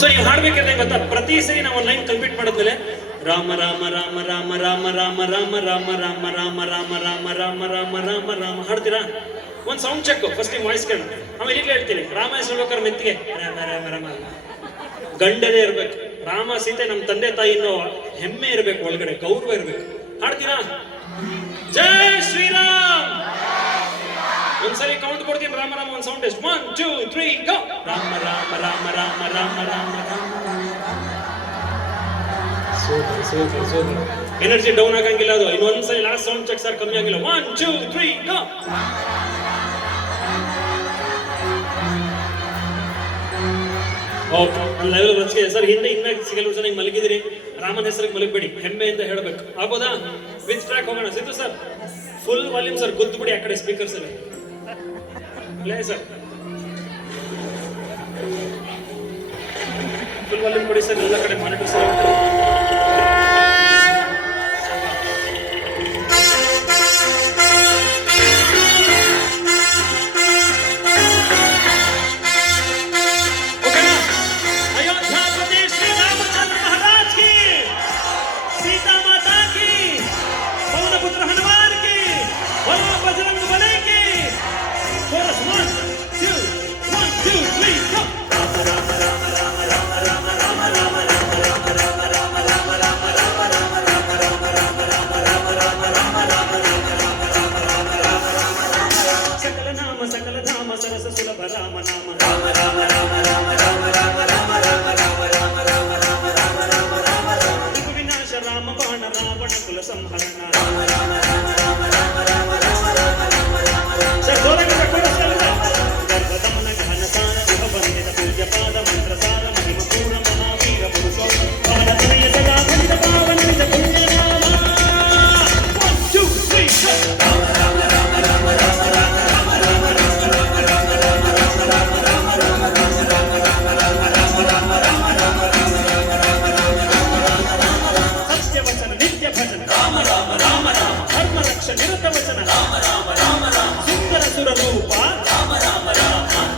So ನೀವು ಹಾಡ್ಬೇಕಂದ್ರೆ ಗೊತ್ತಾ, ಪ್ರತಿ ಸರಿ ನಾವು ಒಂದು ಲೈನ್ ಕಂಪ್ಲೀಟ್ ಮಾಡಿದ್ಮೇಲೆ ರಾಮ ರಾಮ ರಾಮ ರಾಮ ರಾಮ ರಾಮ ರಾಮ ರಾಮ ರಾಮ ರಾಮ ರಾಮ ರಾಮ ರಾಮ ರಾಮ ರಾಮ ರಾಮ ಹಾಡ್ತೀರಾ? ಒಂದು ಸೌಂಡ್ ಚೆಕ್ ಫಸ್ಟ್ ನೀವು ವಾಯ್ಸ್ ಕೇಳಿ, ಆಮೇಲೆ ಇಲ್ಲಿ ಹೇಳ್ತೀನಿ ರಾಮ ಹೇಳ್ಬೇಕಾದ್ರೆ ಮೆತ್ತಿಗೆ ರಾಮ ರಾಮ ರಾಮ ಗಂಡನೇ ಇರ್ಬೇಕು. ರಾಮ ಸೀತೆ ನಮ್ಮ ತಂದೆ ತಾಯಿ ಅನ್ನೋ ಹೆಮ್ಮೆ ಇರಬೇಕು, ಒಳಗಡೆ ಗೌರವ ಇರಬೇಕು. ಹಾಡ್ತೀರಾ? ಜೈ ಶ್ರೀರಾಮ್. ಒಂದ್ಸರಿ ಕೌಂಟ್ ಕೊಡ್ತೀನಿ, ರಾಮ ರಾಮ ಒಂದು ಸೌಂಡ್ ಎಷ್ಟು 1 2 3 ಗೋ. ರಾಮ ರಾಮ ರಾಮ ರಾಮ ರಾಮ ರಾಮ ರಾಮ. ಎನರ್ಜಿ ಡೌನ್ ಆಗಂಗಿಲ್ಲ, ಅದು ಇನ್ನೊಂದ್ಸರಿ ಲಾಸ್ಟ್ ಸೌಂಡ್ ಚೆಕ್ ಸರ್, ಕಮ್ಮಿ ಆಗಿಲ್ಲ. 1 2 3 ಗೋ. ಲೆವೆಲ್ ರಚಿಕೆ ಸರ್, ಹಿಂದೆ ಕೆಲವು ಜನ ಮಲಗಿದಿರಿ, ರಾಮನ ಹೆಸರಿಗೆ ಮಲಗಬೇಡಿ, ಹೆಮ್ಮೆಯಿಂದ ಹೇಳಬೇಕು. ಆಗ್ಬೋದಾ? ವಿತ್ ಟ್ರ್ಯಾಕ್ ಹೋಗೋಣ. Siddu sir full volume sir, ಗೊತ್ತು ಬಿಡಿ ಆ ಕಡೆ ಸ್ಪೀಕರ್ಸ್ ಅಲ್ಲಿ ಸರ್, ಫುಲ್ ವಾಲ್ಯೂಮ್ ಕೊಡಿ ಸರ್, ಎಲ್ಲ ಕಡೆ ಮಾನಿಟರ್ ಸರ್.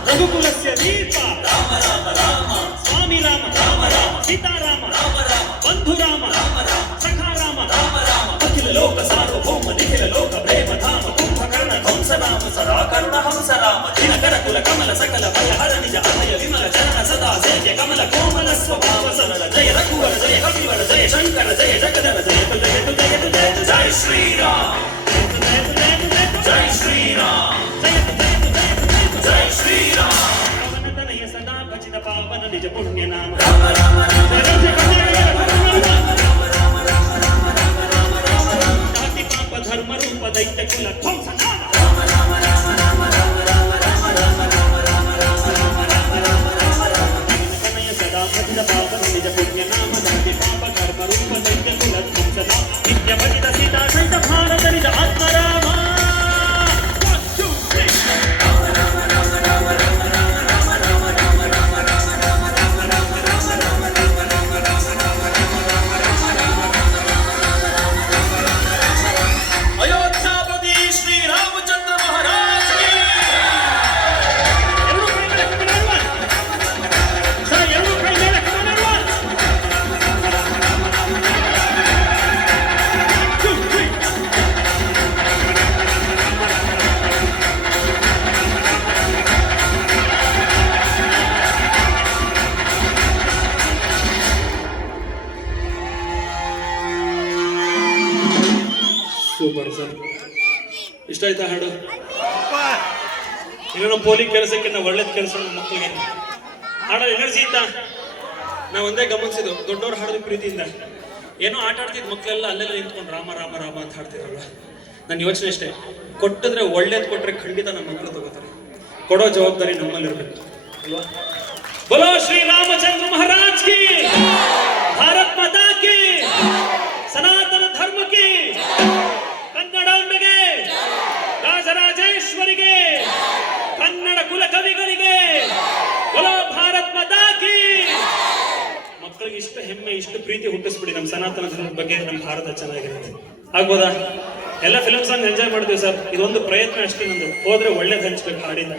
ರಘುಕುಲಸ್ಯ ದೀಪ ರಾಮ ರಾಮ ರಾಮ, ಸ್ವಾಮಿ ರಾಮ ರಾಮ ರಾಮ, ಸೀತಾರಾಮ ರಾಮ ರಾಮ, ಬಂಧು ರಾಮ ರಾಮ ರಾಮ, ಸಖಾ ರಾಮ ರಾಮ ರಾಮ, ಅಖಿಲ ಲೋಕ ಸಾರ್ವಭೌಮ ನಿಖಿಲ ಲೋಕ ಪ್ರೇಮ ಧಾಮ, ಕುಂಭಕರ್ಣ ಧ್ವಂಸ ರಾಮ, ಸದಾಕರ್ಣ ಹಂಸ ರಾಮ, ದಿನಕರ ಕುಲ ಕಮಲ ಸಕಲ ಭಯ ಹರ ನಿಜ ಅಭಯ ವಿಮಲ ಚರಣ ಸದಾ ಸೇವ್ಯ ಕಮಲ ಕೋಮಲ ಸ್ವಭಾವ ಸರಳ, ಜಯ ರಘುವರ ಜಯ ಕವಿವರ ಜಯ ಶಂಕರ ಜಯ ಜಗದರ ಜಯ ಜಯ ಜಯ ಜಯ ಜಯ ಶ್ರೀರಾಮ್, ಜೈ ಶ್ರೀರಾಮ್, ಜೈ ಶ್ರೀರಾಮ್. ಪವನತನಯ ಸದಾ ಭಜಿತ ಪಾವನ ನಿಜ ಪುಣ್ಯ ನಾಮ ರಾಮ ರಾಮ ರಾಮ ಜಾತಿ ಪಾಪ ಧರ್ಮ ರೂಪ ದೈತ್ಯ ಕುಲ ಧ್ವಂಸ ನಾಮ ರಾಮ ರಾಮ ರಾಮ ರಾಮ ರಾಮ ರಾಮ ರಾಮ ರಾಮ ಪವನತನಯ ಸದಾ ಭಜಿತ ಪಾವನ ನಿಜ ಪುಣ್ಯ ನಾಮ ಜಾತಿ ಪಾಪ ಧರ್ಮ ರೂಪ ದೈತ್ಯ ಕುಲ ಧ್ವಂಸ ನಾಮ ನಿತ್ಯ ಭಜಿತ ಸೀತಾ ಸಹಿತ ಭಾರತ ನಿಜ ಆತ್ಮರಾಮ. ಸೂಪರ್ ಸರ್, ಇಷ್ಟ ಆಯ್ತಾ ಹಾಡು? ಈಗ ನಮ್ಮ ಪೋಲಿ ಕೆಲಸಕ್ಕಿಂತ ಒಳ್ಳೇದು ಕೆಲಸ ನಮ್ಮ ಮಕ್ಕಳಿಗೆ ಹಾಡೋದು ಎನರ್ಜಿ ಇತ್ತ. ನಾವು ಒಂದೇ ಗಮನಿಸಿದ್ದು, ದೊಡ್ಡವ್ರು ಹಾಡೋದು ಪ್ರೀತಿಯಿಂದ. ಏನೋ ಆಟ ಆಡ್ತಿದ್ ಮಕ್ಕಳೆಲ್ಲ ಅಲ್ಲೆಲ್ಲ ನಿಂತ್ಕೊಂಡು ರಾಮ ರಾಮ ರಾಮ ಅಂತ ಹಾಡ್ತಿರಲ್ಲ. ನನ್ನ ಯೋಚನೆ ಅಷ್ಟೇ, ಕೊಟ್ಟಿದ್ರೆ ಒಳ್ಳೇದು ಕೊಟ್ರೆ ಖಂಡಿತ ನಮ್ಮ ಮಕ್ಕಳು ತಗೋತಾರೆ. ಕೊಡೋ ಜವಾಬ್ದಾರಿ ನಮ್ಮಲ್ಲಿರ್ಬೇಕು ಅಲ್ವಾ? बोलो श्री रामचंद्र महाराज की, भारत माता की, सनातन धर्म की, कन्नडांबೆಗೆ, ರಾಜರಾಜೇಶ್ವರಿಗೆ, ಕನ್ನಡ ಕುಲ ಕವಿಗಳಿಗೆ, बोलो भारत माता की. ಮಕ್ಕಳಿಗೆ ಇಷ್ಟ ಹೆಮ್ಮೆ, ಇಷ್ಟು ಪ್ರೀತಿ ಹುಟ್ಟಿಸ್ಬಿಡಿ ನಮ್ಮ ಸನಾತನ ಧರ್ಮದ ಬಗ್ಗೆ, ನಮ್ಮ ಭಾರತ ಚೆನ್ನಾಗಿರುತ್ತೆ. ಆಗ್ಬೋದಾ? ಎಲ್ಲ ಫಿಲ್ಮ್ ಸಾಂಗ್ ಎಂಜಾಯ್ ಮಾಡ್ತೀವಿ ಸರ್. ಇದೊಂದು ಪ್ರಯತ್ನ ಅಷ್ಟೇ ನಂದು. ಹೋದ್ರೆ ಒಳ್ಳೇದು ಹಂಚ್ಬೇಕು ಹಾಡಿಂದ,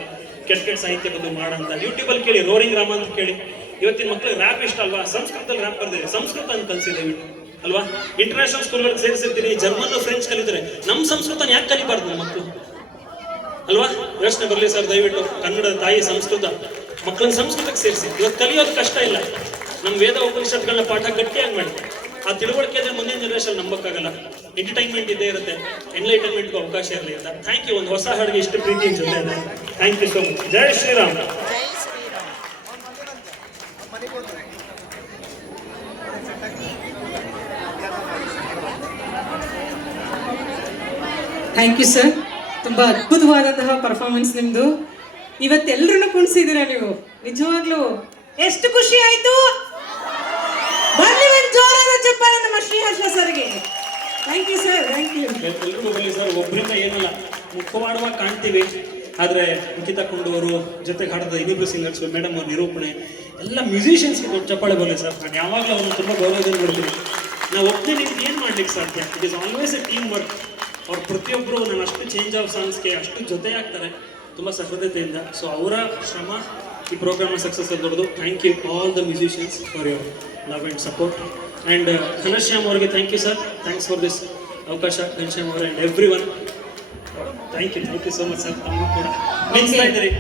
ಕೆಟ್ಟ ಸಾಹಿತ್ಯ ಬಂದು ಮಾಡಂತ. ಯೂಟ್ಯೂಬಲ್ಲಿ ಕೇಳಿ, ರೋರಿಂಗ್ ರಾಮ ಅಂತ ಕೇಳಿ. ಇವತ್ತಿನ ಮಕ್ಕಳಿಗೆ ರ್ಯಾಪ್ ಇಷ್ಟ ಅಲ್ವಾ, ಸಂಸ್ಕೃತದಲ್ಲಿ ರ್ಯಾಪ್ ಬರ್ದಿದೆ, ಸಂಸ್ಕೃತ ಅಂತ ಕಲಿಸಿ ದಯವಿಟ್ಟು ಅಲ್ವಾ. ಇಂಟರ್ನ್ಯಾಷನಲ್ ಸ್ಕೂಲ್ಗಳಿಗೆ ಸೇರಿಸಿರ್ತೀರಿ, ಜರ್ಮನ್ ಫ್ರೆಂಚ್ ಕಲಿತಾರೆ, ನಮ್ಮ ಸಂಸ್ಕೃತನ ಯಾಕೆ ಕಲಿಬಾರ್ದು ನಮ್ಮ ಮಕ್ಕಳು ಅಲ್ವಾ? ಯೋಚನೆ ಬರಲಿ ಸರ್ ದಯವಿಟ್ಟು. ಕನ್ನಡ ತಾಯಿ ಸಂಸ್ಕೃತ, ಮಕ್ಕಳನ್ನ ಸಂಸ್ಕೃತಕ್ಕೆ ಸೇರಿಸಿ. ಇವತ್ತು ಕಲಿಯೋದು ಕಷ್ಟ ಇಲ್ಲ, ನಮ್ಮ ವೇದ ಉಪನಿಷತ್ಗಳನ್ನ ಪಾಠ ಗಟ್ಟಿಯಾಗಿ ಮಾಡಿ. ಆ ತಿಳುವಳಿಕೆ ಅಂದ್ರೆ ಮುಂದಿನ ಜನರೇಷನ್ ನಂಬಕ್ಕಾಗಲ್ಲ. ಎಂಟರ್ಟೈನ್ಮೆಂಟ್ ಇದ್ದೇ ಇರುತ್ತೆ, ಎನ್ಲೈಟನ್ಮೆಂಟ್ಗೂ ಅವಕಾಶ ಇರಲಿ ಅಂತ. Thank you. ಒಂದು ಹೊಸ ಹಾಡಿಗೆ ಇಷ್ಟು ಪ್ರೀತಿ ಜೊತೆ ಇದೆ. Thank you so much. Jai Shriram. Thank you sir. ತುಂಬ ಅದ್ಭುತವಾದಂತಹ ಪರ್ಫಾರ್ಮೆನ್ಸ್ ನಿಮ್ಮದು. ಇವತ್ತೆಲ್ಲರನ್ನು ಕುಣಿಸಿದ್ದೀರಾ ನೀವು, ನಿಜವಾಗ್ಲೂ ಎಷ್ಟು ಖುಷಿ ಆಯ್ತು. ಬರ್ಲಿ ಒಂದು ಜೋರಾದ ಚಪ್ಪಾಳೆ ನಮ್ಮ ಶ್ರೀಹರ್ಷ ಸರ್ಗೆ. Thank you sir, thank you. ಎಲ್ಲರಿಗೂ ಬರಲಿ ಸರ್. ಒಬ್ಬರಿಂದ ಏನಲ್ಲ, ಮುಖವಾಡವಾಗಿ ಕಾಣ್ತೀವಿ, ಆದರೆ ಅಂಕಿತಾ ಕೊಂಡವರು ಜೊತೆಗೆ ಹಾಡಿದ ಇನ್ನಿಬ್ರು ಸಿಂಗರ್ಸ್, ಮೇಡಮ್ ಅವ್ರ ನಿರೂಪಣೆ, ಎಲ್ಲ ಮ್ಯೂಸಿಷಿಯನ್ಸ್ಗೆ ದೊಡ್ಡ ಚಪ್ಪಾಳೆ ಬರಲಿ ಸರ್. ನಾನು ಯಾವಾಗಲೂ ಅವ್ರನ್ನ ತುಂಬ ಗೌರವದಿಂದ ನೋಡ್ತೀನಿ. ನಾವು ಒಬ್ಬನೇ ನಿಮ್ಗೆ ಏನು ಮಾಡ್ಲಿಕ್ಕೆ ಸಾಧ್ಯ? It is always A team work. ಅವ್ರು ಪ್ರತಿಯೊಬ್ಬರು ನಾನು ಅಷ್ಟು ಚೇಂಜ್ ಆಫ್ ಸಾಂಗ್ಸ್ಗೆ ಅಷ್ಟು ಜೊತೆ ಆಗ್ತಾರೆ ತುಂಬ ಸಹೃದಯತೆಯಿಂದ. ಸೊ ಅವರ ಶ್ರಮ ಈ ಪ್ರೋಗ್ರಾಮ್ನ ಸಕ್ಸಸ್ ಅಲ್ಲಿ ದೊಡ್ಡದು. Thank you all the musicians for your love and support. And Ghanashyam ಅವರಿಗೆ thank you sir. Thanks for this ಅವಕಾಶ ಘನಶ್ಯಾಮ್ ಅವರೇ and everyone. Thank you so much sir. ತಮಗೂ ಕೂಡ ಮಿಂಚ್ತಾ ಇದ್ದೀರಿ.